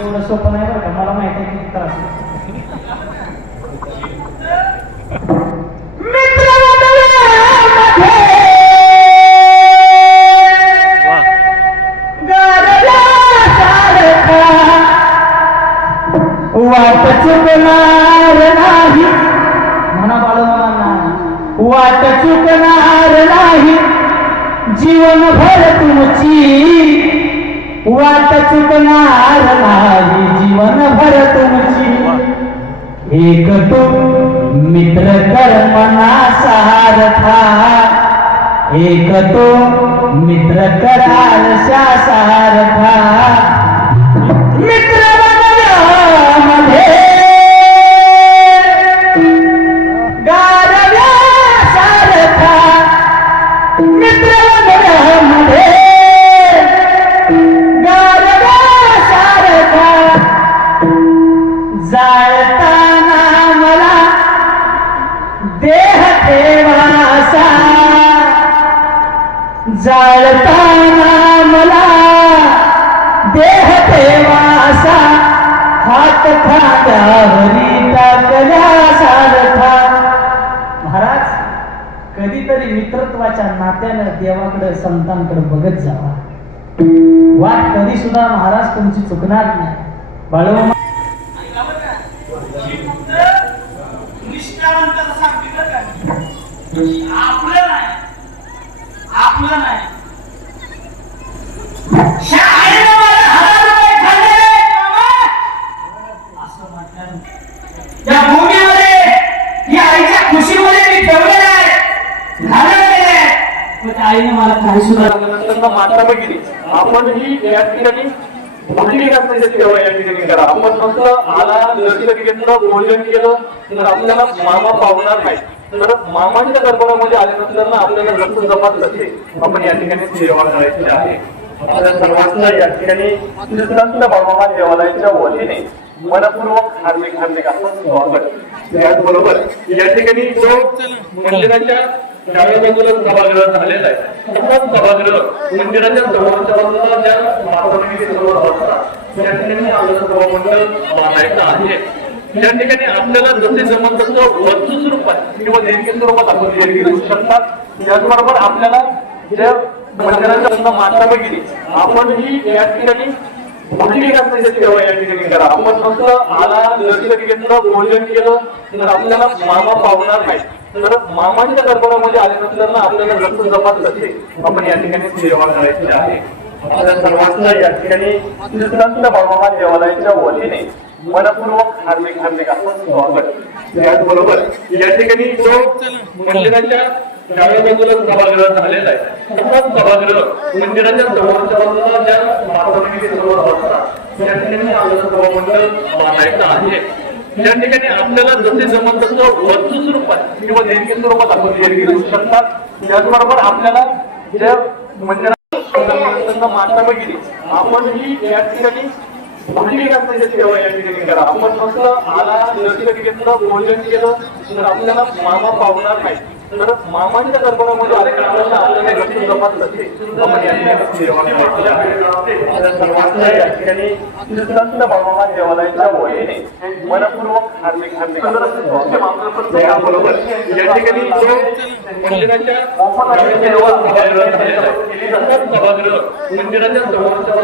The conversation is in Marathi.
एवढं सोपं नाही बरं मला माहिती आहे किती त्रास वाट चुकणार नाही. म्हणा बाळूमामांना वाट चुकणार नाही. जीवनभर तुमची वाट चुकणार नाही. जीवनभर तुमची. एक तो मित्र कर्मना सारथा. एक तो मित्र कराल जाळताना मला देह देवासा हात खांद्यावरी टाकल्यासारखा. महाराज कधीतरी मित्रत्वाच्या नात्यानं देवाकडे संतांकडे बघत जावा. वाट कधी सुद्धा महाराज तुमची चुकणार नाही. बाळू आपलं नाही. आपलं नाही मला हजार रुपये खाल्ले, मामा. असं म्हटलं या भूमीमध्ये या आईच्या खुशीमध्ये मी ठेवलेलं आहे. घालवलेलं आहे. पण त्या आईने मला काही सुद्धा नंतर माता बघितली. आपण ही या ठिकाणी या करा. आपण फक्त आला दर्शन घेतलं भोजन केलं तर आपल्याला मामा पावणार नाही. तर मामाच्या दरबारामध्ये आल्यानंतर ना आपल्याला रक्त जमात आपण या ठिकाणी सेवा करायची आहे. आपल्या सर्वांना या ठिकाणी बाबा देवालयाच्या वतीने मनपूर्वक हार्दिक हार्दिक असं स्वागत. त्याचबरोबर या ठिकाणी जो मंदिराच्या डाव्या बाजूला सभागृह झालेला आहे तसाच सभागृह मंदिराच्या समोरच्या बाजूला ज्या माताभगिनी त्या ठिकाणी आपलं सभामंडळ बांधायचं आहे. या ठिकाणी आपल्याला जसे जमत तसं वस्तू स्वरूपात किंवा देणगी स्वरूपात आपण देणगी देऊ शकतात. त्याचबरोबर आपल्याला ज्या मंदिराच्या माता भगिनी आपण ही या ठिकाणी कुठली घातली सेवा या ठिकाणी करा. आपण फक्त आला दर्शन घेतलं भोजन केलं तर आपल्याला मामा पावणार नाही. तर मामाच्या दरबारामध्ये आल्यानंतर आपल्याला रक्त जमात नसते आपण या ठिकाणी सेवा करायची आहे. आपल्या सर्वांना या ठिकाणी श्रीसंत बाबा देवालयाच्या वतीने मनपूर्वक हार्दिक हार्दिक असं स्वागत. त्याचबरोबर या ठिकाणी जो मंदिराच्या डाव्या बाजूला सभागृह झालेला आहे तसाच सभागृह मंदिराच्या समोरच्या बाजूला ज्या माताभगिनी समोर बसतात त्या ठिकाणी आपलं सभामंडळ बांधायचं आहे. या ठिकाणी आपल्याला जसे जमत तसं वस्तू स्वरूपात किंवा देणगी स्वरूपात आपण देणगी देऊ शकतात. त्याचबरोबर आपल्याला ज्या मंदिरात माता भगिनी आपण ही या ठिकाणी कुठली घातली सेवा या ठिकाणी करा. आपण फक्त आला दर्शन घेतलं भोजन केलं तर आपल्याला मामा पावणार नाही. तर मामाच्या दरबारामध्ये आल्यानंतर बाबा देवालयाच्या वतीने मनपूर्वक हार्दिक हार्दिक या ठिकाणी मंदिराच्या सभागृह मंदिराच्या समोरच्या